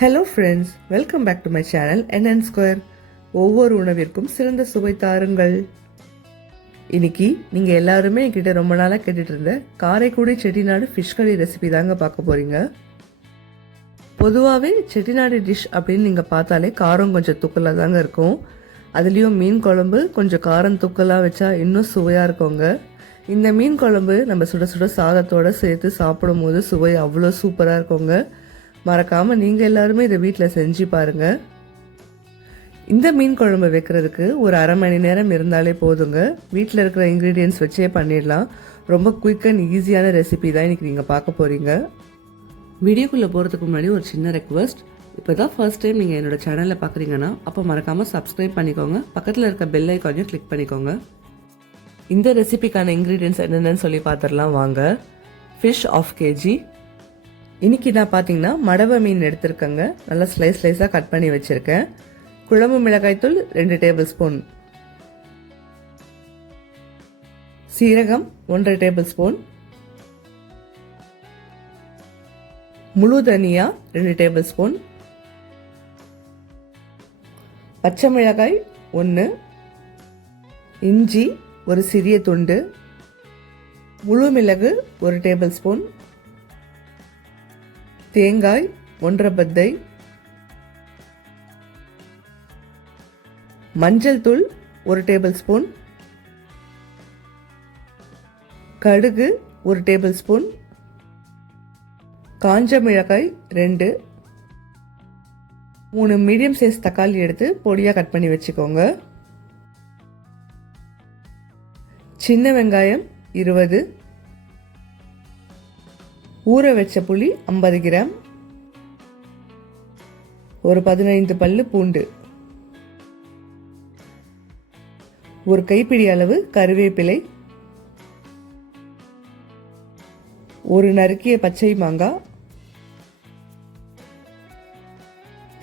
Hello friends, welcome back to my channel NN square. ஒவ்வொரு உணவிற்கும் சிறந்த சுவை தாருங்கள். இன்னைக்கு நீங்கள் எல்லாருமே என்கிட்ட ரொம்ப நாளாக கேட்டுட்டு இருந்த காரைக்குடி செட்டிநாடு ஃபிஷ் கறி ரெசிபி தாங்க பார்க்க போகிறீங்க. பொதுவாகவே செட்டிநாடு டிஷ் அப்படின்னு நீங்கள் பார்த்தாலே காரம் கொஞ்சம் தூக்கலாக தாங்க இருக்கும். அதுலேயும் மீன் குழம்பு கொஞ்சம் காரம் தூக்கலாக வச்சா இன்னும் சுவையாக இருக்குங்க. இந்த மீன் குழம்பு நம்ம சுட சுட சாதத்தோடு சேர்த்து சாப்பிடும் போது சுவை அவ்வளோ சூப்பராக இருக்குங்க. மறக்காமல் நீங்கள் எல்லாருமே இதை வீட்டில் செஞ்சு பாருங்கள். இந்த மீன் குழம்பு வைக்கிறதுக்கு ஒரு அரை மணி நேரம் இருந்தாலே போதுங்க. வீட்டில் இருக்கிற இன்க்ரீடியன்ட்ஸ் வச்சே பண்ணிடலாம். ரொம்ப குயிக் அண்ட் ஈஸியான ரெசிபி தான் இன்றைக்கி நீங்கள் பார்க்க போகிறீங்க. வீடியோக்குள்ளே போகிறதுக்கு முன்னாடி ஒரு சின்ன ரெக்வஸ்ட். இப்போ தான் ஃபர்ஸ்ட் டைம் நீங்கள் என்னோடய சேனலில் பார்க்குறீங்கன்னா அப்போ மறக்காமல் சப்ஸ்கிரைப் பண்ணிக்கோங்க. பக்கத்தில் இருக்க பெல் ஐக்கானையும் கிளிக் பண்ணிக்கோங்க. இந்த ரெசிபிக்கான இன்க்ரீடியன்ட்ஸ் என்னென்னு சொல்லி பார்த்துடலாம் வாங்க. Fish 1/2 kg. இன்றைக்கி நான் பார்த்தீங்கன்னா மடவை மீன் எடுத்திருக்கேங்க. நல்லா ஸ்லைஸாக கட் பண்ணி வச்சுருக்கேன். குழம்பு மிளகாய்த்தூள் 2 டேபிள் ஸ்பூன், சீரகம் 1.5 டேபிள் ஸ்பூன், முழு தனியா 2 டேபிள் ஸ்பூன், பச்சை மிளகாய் 1, இஞ்சி ஒரு சிறிய துண்டு, முழு மிளகு 1 டேபிள் ஸ்பூன், தேங்காய் 1.5 பத்தை, மஞ்சள் தூள் 1 டேபிள் ஸ்பூன், கடுகு 1 டேபிள் ஸ்பூன், காஞ்ச மிளகாய் 2, 3 மீடியம் சைஸ் தக்காளி எடுத்து பொடியாக கட் பண்ணி வச்சுக்கோங்க. சின்ன வெங்காயம் 20, ஊற வச்ச புளி 50 கிராம், ஒரு 15 பல்லு பூண்டு, ஒரு கைப்பிடி அளவு கருவேப்பிலை, ஒரு நறுக்கிய பச்சை மாங்காய்,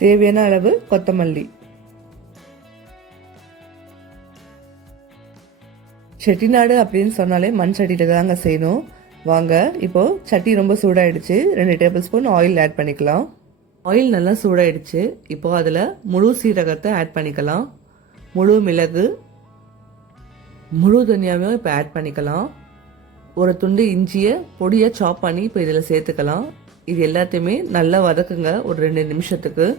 தேவையான அளவு கொத்தமல்லி. செட்டிநாடு அப்படின்னு சொன்னாலே மண் சட்டியில் தாங்க செய்யணும். வாங்க, இப்போது சட்டி ரொம்ப சூடாயிடுச்சு. 2 டேபிள் ஸ்பூன் ஆயில் ஆட் பண்ணிக்கலாம். ஆயில் நல்லா சூடாயிடுச்சு. இப்போது அதில் முழு சீரகத்தை ஆட் பண்ணிக்கலாம். முழு மிளகு, முழு தனியாவையும் இப்போ ஆட் பண்ணிக்கலாம். ஒரு துண்டு இஞ்சியை பொடியாக சாப் பண்ணி இப்போ இதில் சேர்த்துக்கலாம். இது எல்லாத்தையுமே நல்லா வதக்குங்க ஒரு 2 நிமிஷத்துக்கு.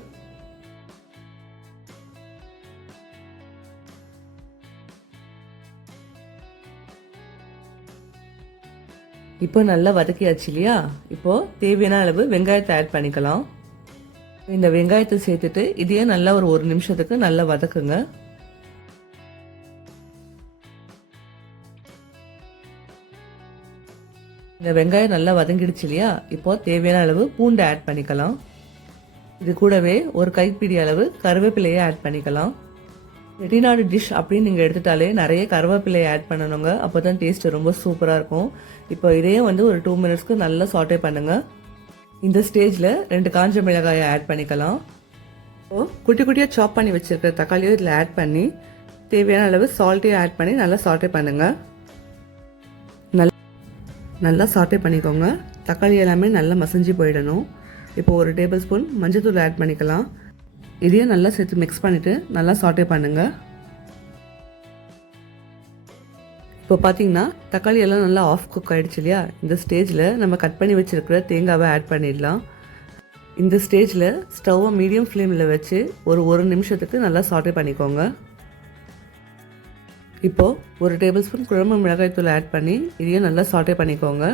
இப்போ நல்லா வதக்கியாச்சு இல்லையா? இப்போது தேவையான அளவு வெங்காயத்தை ஆட் பண்ணிக்கலாம். இந்த வெங்காயத்தை சேர்த்துட்டு இதையே நல்லா ஒரு 1 நிமிஷத்துக்கு நல்லா வதக்குங்க. இந்த வெங்காயம் நல்லா வதங்கிடுச்சு இல்லையா? இப்போது தேவையான அளவு பூண்டு ஆட் பண்ணிக்கலாம். இது கூடவே ஒரு கைப்பிடி அளவு கருவேப்பிலையை ஆட் பண்ணிக்கலாம். செட்டிநாடு டிஷ் அப்படின்னு நீங்கள் எடுத்துட்டாலே நிறைய கருவேப்பிலையை ஆட் பண்ணணுங்க. அப்போ தான் டேஸ்ட்டு ரொம்ப சூப்பராக இருக்கும். இப்போ இதையும் ஒரு 2 மினிட்ஸ்க்கு நல்லா சாட்டே பண்ணுங்கள். இந்த ஸ்டேஜில் 2 காஞ்ச மிளகாயை ஆட் பண்ணிக்கலாம். இப்போது குட்டி குட்டியாக சாப் பண்ணி வச்சுருக்கிற தக்காளியும் இதில் ஆட் பண்ணி தேவையான அளவு சால்ட்டையும் ஆட் பண்ணி நல்லா சாட்டே பண்ணுங்கள். நல்லா சாட்டே பண்ணிக்கோங்க. தக்காளி எல்லாமே நல்லா மசிஞ்சு போயிடணும். இப்போது 1 டேபிள் ஸ்பூன் மஞ்சள்தூள் ஆட் பண்ணிக்கலாம். இதையும் நல்லா சேர்த்து மிக்ஸ் பண்ணிவிட்டு நல்லா சாட்டே பண்ணுங்கள். இப்போ பார்த்தீங்கன்னா தக்காளி எல்லாம் நல்லா ஆஃப் குக் ஆகிடுச்சு இல்லையா? இந்த ஸ்டேஜில் நம்ம கட் பண்ணி வச்சுருக்கிற தேங்காவை ஆட் பண்ணிடலாம். இந்த ஸ்டேஜில் ஸ்டவ்வை மீடியம் ஃப்ளேமில் வச்சு ஒரு 1 நிமிஷத்துக்கு நல்லா சாட்டே பண்ணிக்கோங்க. இப்போது 1 டேபிள் ஸ்பூன் குழம்பு மிளகாய்த்தூள் ஆட் பண்ணி இதையும் நல்லா சாட்டே பண்ணிக்கோங்க.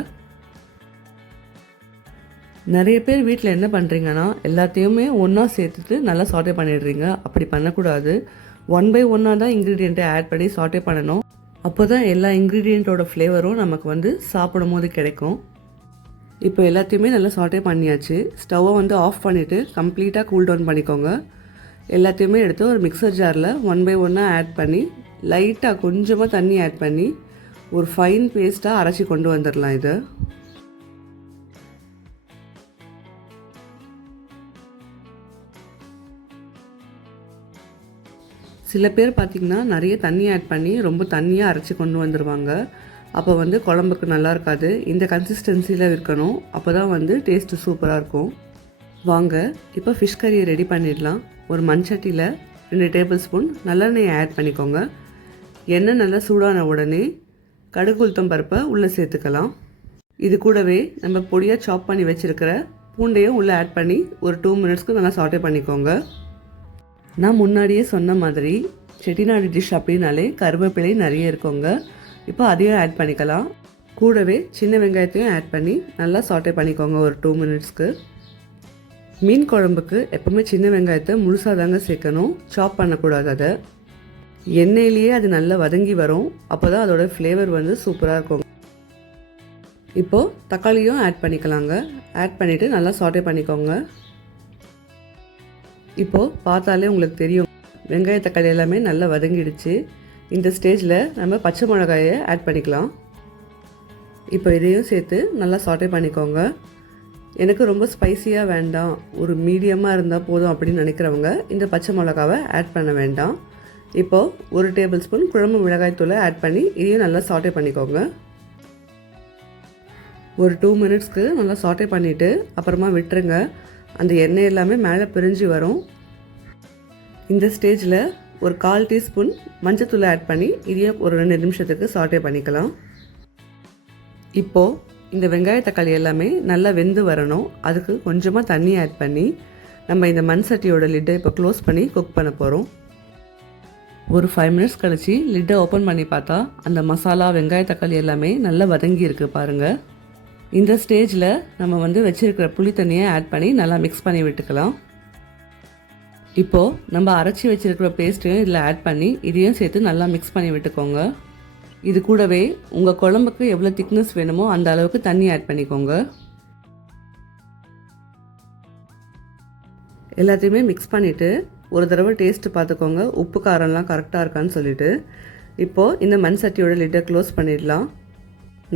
நிறைய பேர் வீட்டில் என்ன பண்ணுறீங்கன்னா எல்லாத்தையுமே ஒன்றா சேர்த்துட்டு நல்லா சாட்டே பண்ணிடுறீங்க. அப்படி பண்ணக்கூடாது. 1 by 1 தான் இன்க்ரீடியண்ட்டை ஆட் பண்ணி சாட்டே பண்ணணும். அப்போ தான் எல்லா இன்க்ரீடியண்ட்டோட ஃப்ளேவரும் நமக்கு சாப்பிடும் போது கிடைக்கும். இப்போ எல்லாத்தையுமே நல்லா சாட்டே பண்ணியாச்சு. ஸ்டவ்வை ஆஃப் பண்ணிவிட்டு கம்ப்ளீட்டாக கூல் டவுன் பண்ணிக்கோங்க. எல்லாத்தையுமே எடுத்து ஒரு மிக்சர் ஜாரில் 1 by 1 ஆட் பண்ணி லைட்டாக கொஞ்சமாக தண்ணி ஆட் பண்ணி ஒரு ஃபைன் பேஸ்ட்டாக அரைச்சி கொண்டு வந்துடலாம். இது சில பேர் பார்த்திங்கன்னா நிறைய தண்ணி ஆட் பண்ணி ரொம்ப தண்ணியாக அரைச்சி கொண்டு வந்துடுவாங்க. அப்போ குழம்புக்கு நல்லா இருக்காது. இந்த கன்சிஸ்டன்சியில் இருக்கணும். அப்போ தான் டேஸ்ட்டு சூப்பராக இருக்கும். வாங்க இப்போ ஃபிஷ் கறியை ரெடி பண்ணிடலாம். ஒரு மண் சட்டியில் 2 டேபிள் ஸ்பூன் நல்லெண்ணெயை ஆட் பண்ணிக்கோங்க. எண்ணெய் நல்லா சூடான உடனே கடுகு உளுத்தம் பருப்பை உள்ளே சேர்த்துக்கலாம். இது கூடவே நம்ம பொடியாக சாப் பண்ணி வச்சுருக்கிற பூண்டையும் உள்ளே ஆட் பண்ணி ஒரு 2 மினிட்ஸ்க்கு நல்லா சாட்டே பண்ணிக்கோங்க. நான் முன்னாடியே சொன்ன மாதிரி செட்டிநாடு டிஷ் அப்படின்னாலே கருவேப்பிலை நிறைய இருக்குங்க. இப்போ அதையும் ஆட் பண்ணிக்கலாம். கூடவே சின்ன வெங்காயத்தையும் ஆட் பண்ணி நல்லா சாட்டே பண்ணிக்கோங்க ஒரு 2 மினிட்ஸ்க்கு. மீன் குழம்புக்கு எப்போவுமே சின்ன வெங்காயத்தை முழுசாக தாங்க சேர்க்கணும், சாப் பண்ணக்கூடாது. அதை எண்ணெயிலேயே அது நல்லா வதங்கி வரும், அப்போ தான் அதோட ஃப்ளேவர் வந்து சூப்பராக இருக்கும். இப்போது தக்காளியும் ஆட் பண்ணிக்கலாங்க. ஆட் பண்ணிவிட்டு நல்லா சாட்டே பண்ணிக்கோங்க. இப்போது பார்த்தாலே உங்களுக்கு தெரியும் வெங்காய தக்காளி எல்லாமே நல்லா வதங்கிடுச்சு. இந்த ஸ்டேஜில் நம்ம பச்சை மிளகாயை ஆட் பண்ணிக்கலாம். இப்போ இதையும் சேர்த்து நல்லா சாட்டே பண்ணிக்கோங்க. எனக்கு ரொம்ப ஸ்பைஸியாக வேண்டாம், ஒரு மீடியமாக இருந்தால் போதும் அப்படின்னு நினைக்கிறவங்க இந்த பச்சை மிளகாவை ஆட் பண்ண வேண்டாம். இப்போது ஒரு டேபிள் ஸ்பூன் குழம்பு மிளகாய்த்தூளை ஆட் பண்ணி இதையும் நல்லா சாட்டே பண்ணிக்கோங்க. ஒரு 2 மினிட்ஸ்க்கு நல்லா சாட்டே பண்ணிவிட்டு அப்புறமா விட்டுருங்க. அந்த எண்ணெய் எல்லாமே மேலே பிரிஞ்சு வரும். இந்த ஸ்டேஜில் ஒரு 1/4 டீஸ்பூன் மஞ்சத்தூளை ஆட் பண்ணி இதையும் ஒரு 2 நிமிஷத்துக்கு சாட்டே பண்ணிக்கலாம். இப்போது இந்த வெங்காய தக்காளி எல்லாமே நல்லா வெந்து வரணும். அதுக்கு கொஞ்சமாக தண்ணி ஆட் பண்ணி நம்ம இந்த மண் சட்டியோட லிட்டை இப்போ க்ளோஸ் பண்ணி குக் பண்ண போகிறோம். ஒரு 5 மினிட்ஸ் கழித்து லிட்டை ஓப்பன் பண்ணி பார்த்தா அந்த மசாலா வெங்காய தக்காளி எல்லாமே நல்லா வதங்கி இருக்குது பாருங்கள். இந்த ஸ்டேஜில் நம்ம வந்து வச்சுருக்கிற புளி தண்ணியை ஆட் பண்ணி நல்லா மிக்ஸ் பண்ணி விட்டுக்கலாம். இப்போது நம்ம அரைச்சி வச்சுருக்கிற பேஸ்ட்டையும் இதில் ஆட் பண்ணி இதையும் சேர்த்து நல்லா மிக்ஸ் பண்ணி விட்டுக்கோங்க. இது கூடவே உங்கள் குழம்புக்கு எவ்வளோ திக்னஸ் வேணுமோ அந்த அளவுக்கு தண்ணி ஆட் பண்ணிக்கோங்க. எல்லாத்தையுமே மிக்ஸ் பண்ணிவிட்டு ஒரு தடவை டேஸ்ட்டு பார்த்துக்கோங்க, உப்பு காரம்லாம் கரெக்டாக இருக்கான்னு சொல்லிவிட்டு. இப்போது இந்த மண் சட்டியோட லிட்டை க்ளோஸ் பண்ணிடலாம்.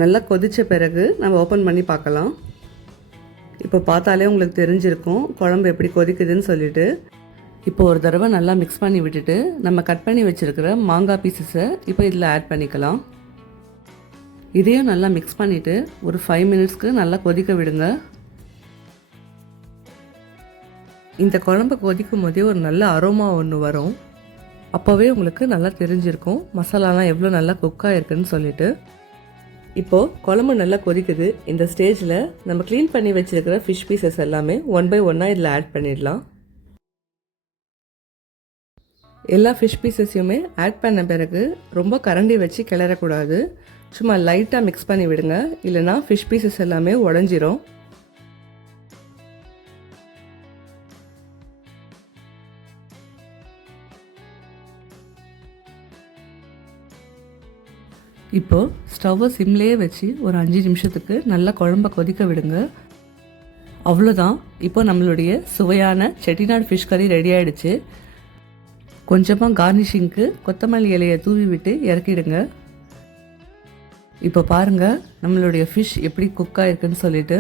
நல்லா கொதித்த பிறகு நம்ம ஓப்பன் பண்ணி பார்க்கலாம். இப்போ பார்த்தாலே உங்களுக்கு தெரிஞ்சிருக்கும் குழம்பு எப்படி கொதிக்குதுன்னு சொல்லிட்டு. இப்போ ஒரு தடவை நல்லா மிக்ஸ் பண்ணி விட்டுட்டு நம்ம கட் பண்ணி வச்சுருக்கிற மாங்காய் பீசஸை இப்போ இதில் ஆட் பண்ணிக்கலாம். இதையும் நல்லா மிக்ஸ் பண்ணிவிட்டு ஒரு 5 மினிட்ஸ்க்கு நல்லா கொதிக்க விடுங்க. இந்த குழம்பு கொதிக்கும் போதே ஒரு நல்ல அரோமா ஒன்று வரும். அப்போவே உங்களுக்கு நல்லா தெரிஞ்சிருக்கும் மசாலாலாம் எவ்வளோ நல்லா குக்காக இருக்குன்னு சொல்லிட்டு. இப்போது குழம்பு நல்லா கொதிக்குது. இந்த ஸ்டேஜில் நம்ம க்ளீன் பண்ணி வச்சுருக்கிற ஃபிஷ் பீசஸ் எல்லாமே 1 பை 1 இதில் ஆட் பண்ணிடலாம். எல்லா ஃபிஷ் பீசஸையுமே ஆட் பண்ண பிறகு ரொம்ப கரண்டி வச்சு கிளறக்கூடாது, சும்மா லைட்டாக மிக்ஸ் பண்ணி விடுங்க, இல்லைனா ஃபிஷ் பீசஸ் எல்லாமே உடஞ்சிரும். இப்போது ஸ்டவ்வை சிம்லேயே வச்சு ஒரு 5 நிமிஷத்துக்கு நல்லா குழம்ப கொதிக்க விடுங்க. அவ்வளோதான். இப்போ நம்மளுடைய சுவையான செட்டிநாடு ஃபிஷ் கறி ரெடி ஆகிடுச்சு. கொஞ்சமாக கார்னிஷிங்க்கு கொத்தமல்லி இலையை தூவி விட்டு இறக்கிடுங்க. இப்போ பாருங்கள் நம்மளுடைய ஃபிஷ் எப்படி குக்காக இருக்குன்னு சொல்லிட்டு.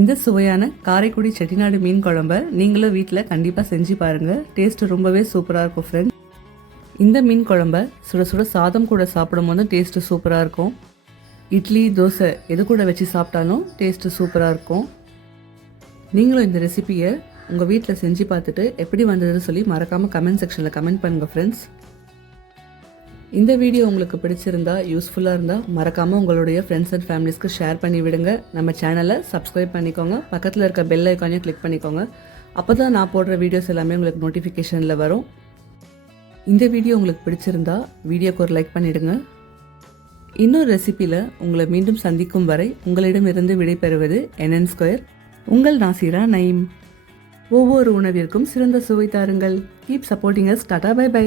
இந்த சுவையான காரைக்குடி செட்டிநாடு மீன் குழம்பை நீங்களும் வீட்டில் கண்டிப்பாக செஞ்சு பாருங்கள். டேஸ்ட்டு ரொம்பவே சூப்பராக இருக்கும் ஃப்ரெண்ட்ஸ். இந்த மீன் குழம்பை சுட சுட சாதம் கூட சாப்பிடும் போது டேஸ்ட்டு சூப்பராக இருக்கும். இட்லி தோசை எது கூட வச்சு சாப்பிட்டாலும் டேஸ்ட்டு சூப்பராக இருக்கும். நீங்களும் இந்த ரெசிபியை உங்கள் வீட்டில் செஞ்சு பார்த்துட்டு எப்படி வந்ததுன்னு சொல்லி மறக்காமல் கமெண்ட் செக்ஷனில் கமெண்ட் பண்ணுங்கள் ஃப்ரெண்ட்ஸ். இந்த வீடியோ உங்களுக்கு பிடிச்சிருந்தா யூஸ்ஃபுல்லாக இருந்தால் மறக்காமல் உங்களுடைய ஃப்ரெண்ட்ஸ் அண்ட் ஃபேமிலிஸ்க்கு ஷேர் பண்ணி விடுங்க. நம்ம சேனலை சப்ஸ்கிரைப் பண்ணிக்கோங்க, பக்கத்தில் இருக்க பெல் ஐக்கானையும் கிளிக் பண்ணிக்கோங்க. அப்போ தான் நான் போடுற வீடியோஸ் எல்லாமே உங்களுக்கு நோட்டிஃபிகேஷனில் வரும். இந்த வீடியோ உங்களுக்கு பிடிச்சிருந்தா வீடியோக்கு ஒரு லைக் பண்ணிவிடுங்க. இன்னொரு ரெசிபியில் உங்களை மீண்டும் சந்திக்கும் வரை உங்களிடமிருந்து விடைபெறுவது NN2. உங்கள் நாசிரா நயீம். ஒவ்வொரு உணவிற்கும் சிறந்த சுவை தாருங்கள். Keep supporting us. Tata bye by.